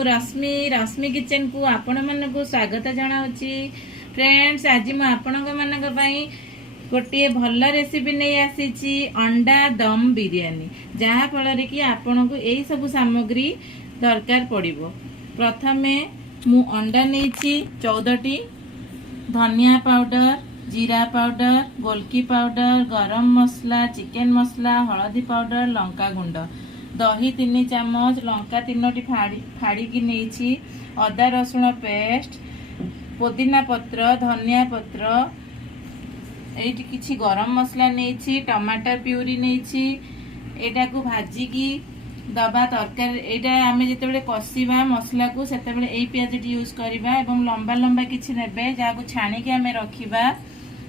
मु रश्मि रश्मि किचन को आपण मन को स्वागत जनाऊँगी। फ्रेंड्स आज मु आपण गोटे भल रेसिपी नहीं आसी अंडा दम बिरयानी, जहाँ फल कि आपण को यही सब सामग्री दरकार पड़िबो। प्रथमे मु अंडा नहीं 14टी, धनिया पाउडर, जीरा पाउडर, गोलकी पाउडर, गरम मसला, चिकेन मसला, हलदी पाउडर, लंका गुंड, दही 3 चामच, लंका 3टी फाड़ी की नहीं, अदा रसुण पेस्ट, पुदीना पत्र, धनिया पत्र, एठी किछि गरम मसला नहीं, टमाटर प्यूरी नहीं, एटा को भाजी की दबा तरकारी। एटा आमे जेतेबेले कसीबा मसला को सेतेबेले एई प्याजटी यूज करबा एवं लंबा लंबा किछि नेबे जाको छाणी के आमे रखिबा।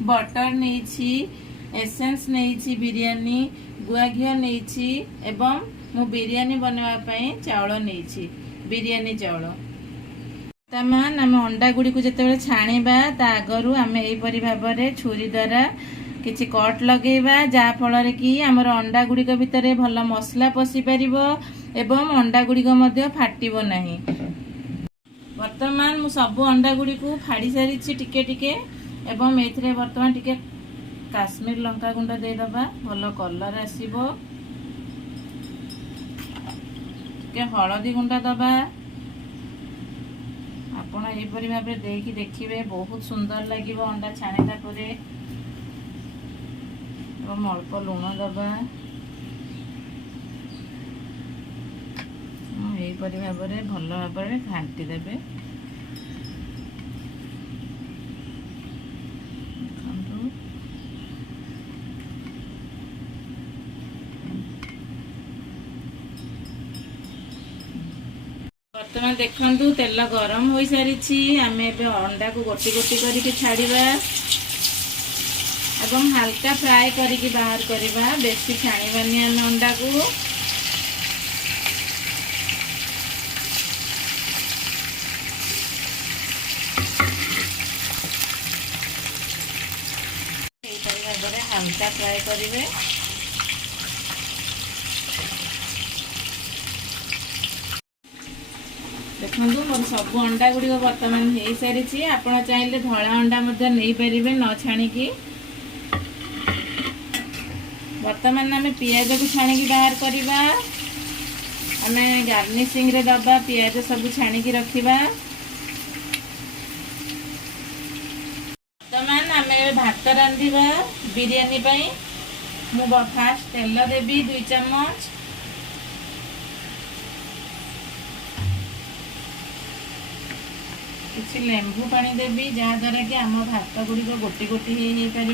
बटर नहीं, एसेंस नहीं, बिरयानी गुआ घिओ नहीं, एवं मु बिरयानी बनवा पई चावल नहीं, बिरयानी चावल। तमान आम अंडा गुड़ी को जिते छाणीबा ता आगरू आम एपरी भाव में छुरी द्वारा किछि कट लगेबा, जहा फल कि आमर अंडा गुड़िक भितर भल मसला पशि पारिबो एवं अंडा गुड़िक मध्य फाटिबो नाही। वर्तमान मु सब अंडा गुड़ी को फाड़ी सारी टिके टिके एवं एथिरे वर्तमान टिके काश्मीर लंका गुंड दे दबा, भल कलर आसीबो। टिके हलदी गुंड दबा, आपण एपरी भाव में देखि देखिबे बहुत सुंदर लागिबो अंडा छाणीला परे। एवं अल्प लुण दबा, एपरी भाव में भल भाव में घांटी देबे। वर्तमान देखंतु तेल गरम हो सारी, आम अंडा को गोटी गोटी करके छाड़िबा एवं हल्का फ्राए करके बाहर करबा, बेसी छाणीबानी आम अंडा को। हल्का फ्राए करेंगे। देखो मोर सब अंडा गुड़िक बर्तमान हो सारी, आपड़ चाहिए धला अंडा नहीं पारे न छाणिकी। वर्तमान आम पियाज को छाणिकी बाहर करवा, आम गार्निशिंग रे दबा पियाज सब छाणिकी रखिबा। वर्तमान आम भात रांधिबा बिरयानी पई। मु फास्ट तेल देबी 2 चामच, किसी लेंबू पानी देवी जहाँ द्वारा कि आम भात गुड़िक गोटी गोटी हो पार।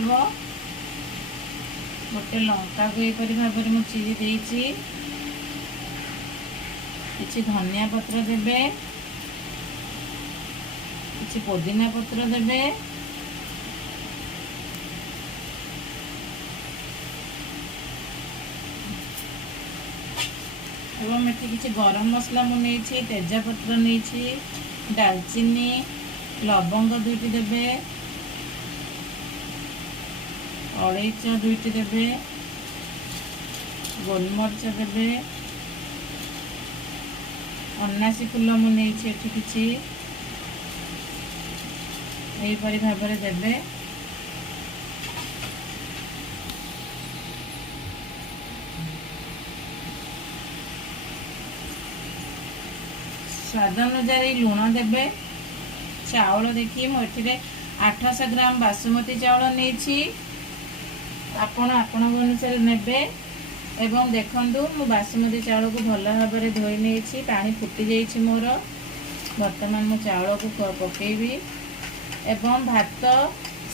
गोटे लंका को यहपरी भाव में चिरी देछि, किछि धनिया पत्र देबे, किछि पुदीना पत्र देबे, एवं एठी किछि गरम मसला मु नहीं, तेजपत्र नहीं, दालचीनी, लवंग 2टी देबे, अलैच 2टी देबे, गोलमरिच देबे, अनासी फूल मु नहीं किछि एपरी भाव में देबे। स्वाद अनुसार लुण देबे। चावल देखिए मुझे 800 ग्राम बासमती चावल नहीं, आपण अनुसार नेबे। एवं देखंतु मु बासमती चावल को भल भाव में धोई नहीं, पानी फुटी जाइए मोर। वर्तमान मु चावल को पकेबी एवं भात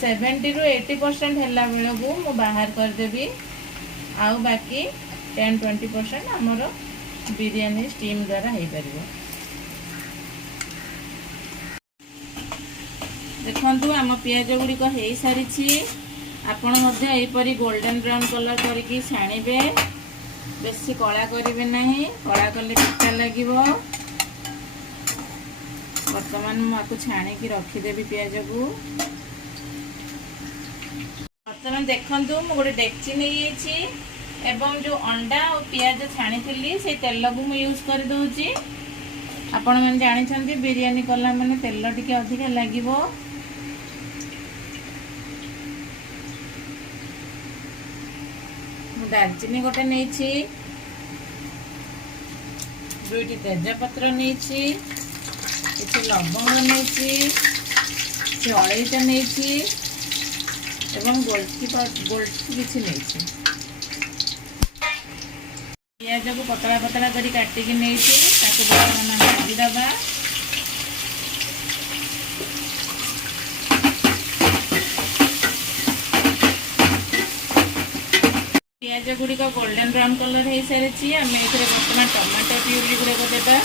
70 ରୁ 80% हैला बेला को मु बाहर करदेबी, आउ बाकी 10-20% आमर बिरयानी स्टीम द्वारा हो पारिबो। देखंतु आम पियाज गुड़िक हो सारी, आपण यहपरी गोल्डन ब्राउन कलर करके छाणीबे, बेसी कला करेंगे नहीं, कला कले पिता लगे। वर्तमान मुझे छाणिकी रखीदेवी पियाज को। वर्तमान देखंतु मु गोटे डेक्ची नहीं एवं जो अंडा और पियाज छाणी से तेल को मुझे यूज कर दूची। आपण मैंने जानी बिरियानी कला मैंने तेल टिके अधिका लगे। दालचीनी गोटे नहीं, दुईटी तेजपत्र नहीं, किसी लवंग नहीं, अलईचा नहीं एवं गोलकी किसी नहीं। पियाज को पतला पतला करी काटिकी नहीं भाजीदबा। पियाज गुड़िक गोल्डन ब्राउन कलर हो सारी आम ए बर्तमान टमाटो प्यूरी गुड़ाक देवा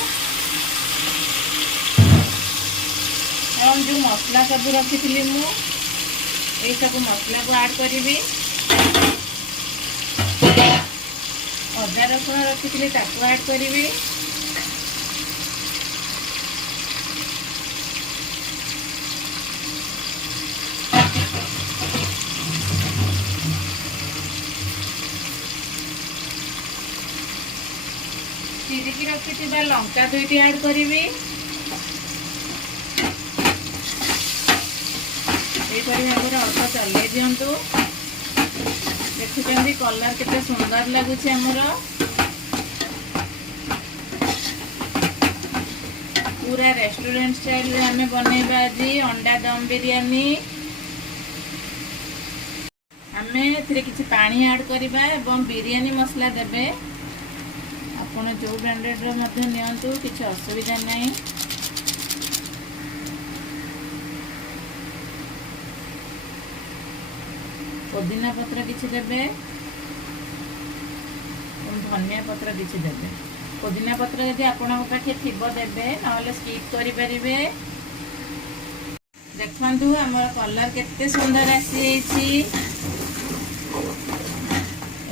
और जो मसला सब रखी मुझे सब मसला को ऐड करी। अदा रसुण रखी ऐड करी। चिरिकी रखी लंका दुईटी ऐड करी। भाव अल्प चल दिंतु। देखुं कलर केते सुंदर लगुच आमर पूरा रेस्टोरेंट स्टाइल आम बनैबा आज अंडा दम बिरयानी। आम ए किसी पानी ऐड करवा एवं बिरयानी मसला देबे। आपण जो ब्रांडेड नियंतु किसी असुविधा नहीं। पुदीना पत्र किसी देबे, धनिया पत्र किसी देबे। पुदीना पत्र यदि आपण पाखे थी देबे ना स्किप करि परिबे। देखंतु हमर कलर केते सुंदर आसी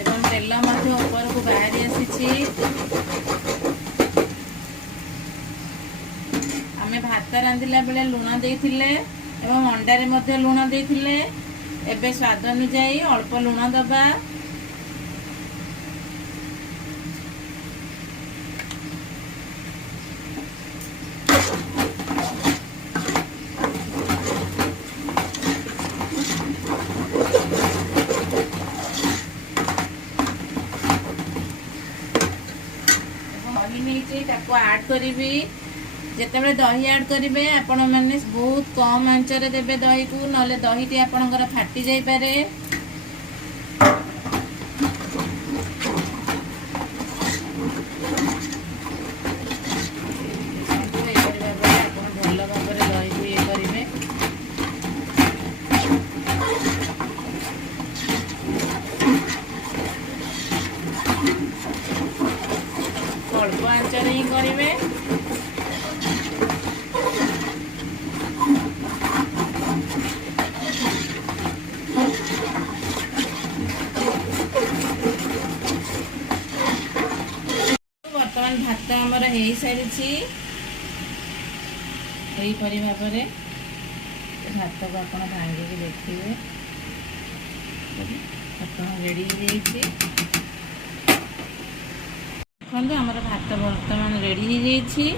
एवं तेल मध्य ऊपर को बाहरी आसी। आमे भात रांधिला बेले लुण देइथिले एवं अंडा रे मध्य लुण देइथिले। एबे स्वाद अनुसार अल्प लुण दबा। दही नहीं ऐड करी। जिते दही ऐड करेंगे आपण मैंने बहुत कम आंचरे देवे दही को, ना दही टी आपणकर फाटी जाई पारे। भल भाव दही को ये करेंगे। अल्प आंचरे ही करेंगे। बर्तमान भात आमर हो सारी भाव भात को आप भांगिक देखिए। भात रेडी देखते आमर भात बर्तमान रेडी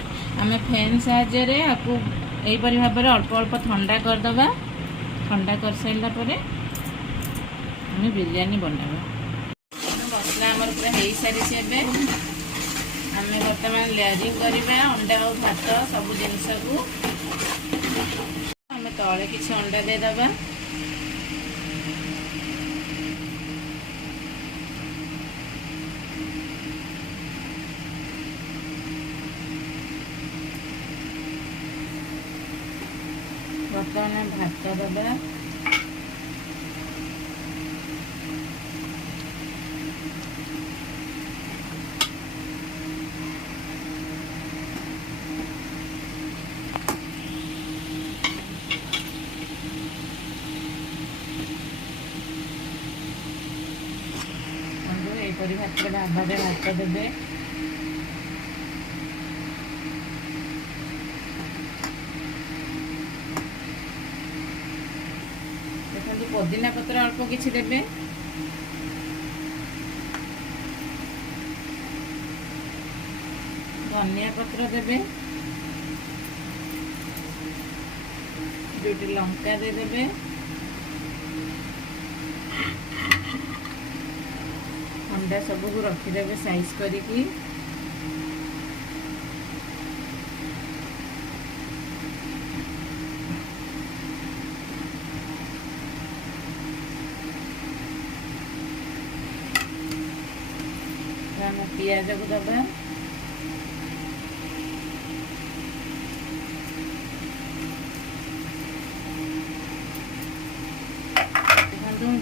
आम फैन साहाय्य आपको यहीपरि भाव अल्प अल्प ठंडा करदे। ठंडा कर सारा पर आम बिरयानी बनावा। मसला आमर पूरा हो सारी आम बर्तमान लेयरिंग करवा अंडा और भात सब जिनस को आम तले किसी अंडा देदबा। बर्तमान भात दबा। भात ढाबारे भात देवे। देखो पुदीना पत्र अल्प किछि देवे। धनिया पत्र देवे। दुटी लंका देदेबे अंडा सबको रखिदेवे साइज करिकी पियाज को दबा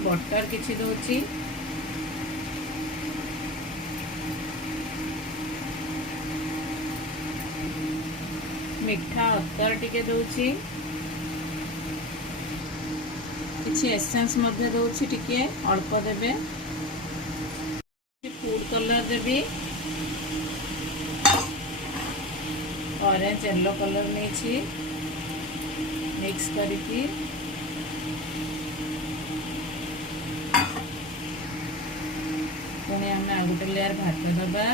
बटर किछि दउची मिठा अतर टिके दउची किछि एसेंस मध्ये दउची टिके अल्प देबे फूड कलर देबी ऑरेंज येलो कलर नहीं मिक्स करके पुणी आम आ गोटे लेयर भात दबा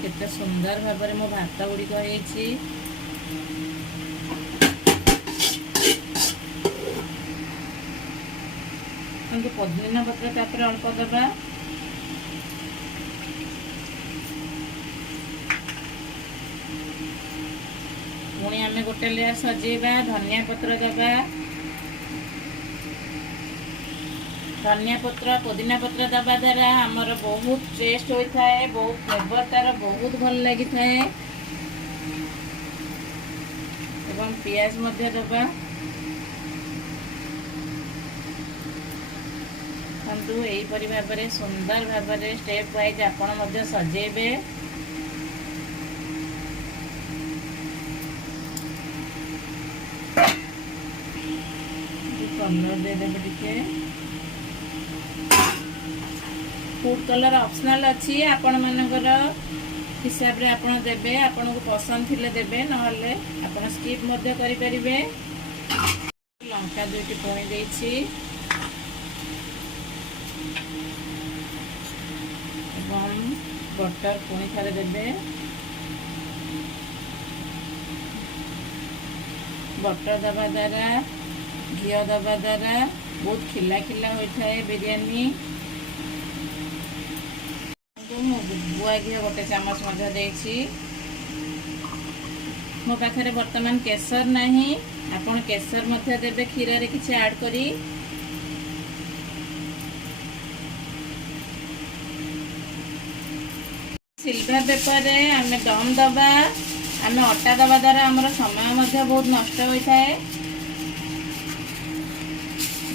केते सुंदर भाव मो भात गुड़िक पदिना पत्र तापर अल्प दबा पुणी आम गोटे लेयर सजेबा धनिया पत्र दबा धनिया पत्र पुदीना पत्र दबा द्वारा आमर बहुत टेस्ट होता है बहुत फ्लेवर तार बहुत भल लगी थाए एवं पियाज मध्य दबा यहीपरि भाव में सुंदर भाव में स्टेप वाइज आपण मध्य सजेबे कलर देदेबे टिके फूड कलर ऑप्शनल अच्छी आपण मानकर हिसाब रे आपण देबे आपण को पसंद थिले देबे नहले आपण स्किप मध्य करि परिबे लंका दुटी पुणी देछि एवं बटर पुणी थरे देबे बटर दबा द्वारा घी दबा द्वारा बहुत खिला खिला होता है बिरयानी गुआ घी गोटे चामच मो पाखे बर्तमान केसर नहीं आपण केसर मध्य देबे क्षीर रे किछि ऐड करी सिल्वर पेपर रे आमे दम दबा आमे अटा दबा द्वारा हमर समय मध्य बहुत नष्ट होता है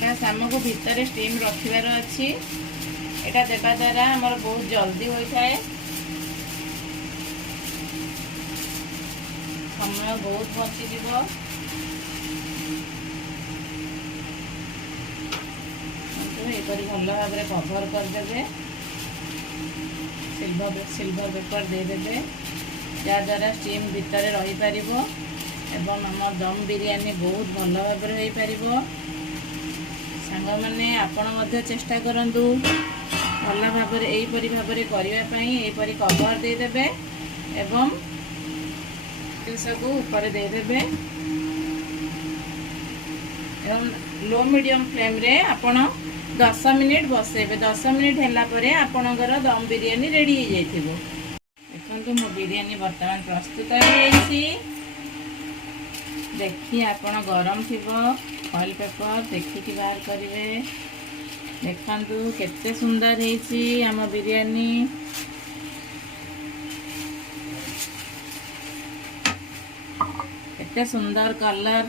बस आमको भितर स्टीम रखिबार अच्छी एटा देबा द्वारा हमर बहुत जल्दी होता है समय बहुत बची जीवो एपरी भल भाव में कभर करदे सिल्वर पेपर देदेबे जद्वारा स्टीम भितर रही पार एवं आम दम बिरयानी बहुत भल भाव में हो पार सांग मैंने आपण चेष्टा करंतु भल भाव यहीपरि भाव में करने कभर देदेबे एवं सबको ऊपर देदेबे एवं लो मीडियम फ्लेम रे आपण 10 मिनिट बसेबे 10 मिनिट हैला परे आपणकर दम बिरयानी रेडी हो जाइथिबो देखंतु मो बिरयानी वर्तमान प्रस्तुत हो देखी आपण गरम थिबो ऑयल पेपर देखिकी बाहर करिवे देखंतु केते सुंदर हेछि आम बिरयानी केते सुंदर कलर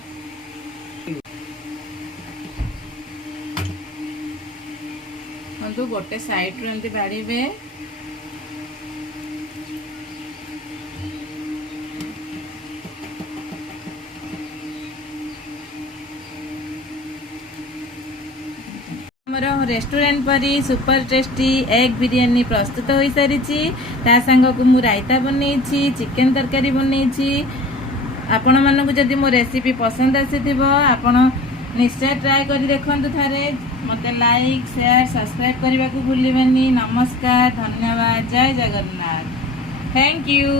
गोटे साइड रू एमती बाड़ीबे हमर रेस्टोरेंट परी सुपर टेस्टी एग बिरयानी प्रस्तुत हो सारी ता संग को मु रायता बनई चिकेन तरकारी बनई आपण मानक जदि मो रेसिपी पसंद आसीथिबो आपण निश्चय ट्राए करी देखंतु थारे। मते लाइक शेयर सब्सक्राइब करने को भूलिबेनी। नमस्कार, धन्यवाद, जय जगन्नाथ, थैंक यू।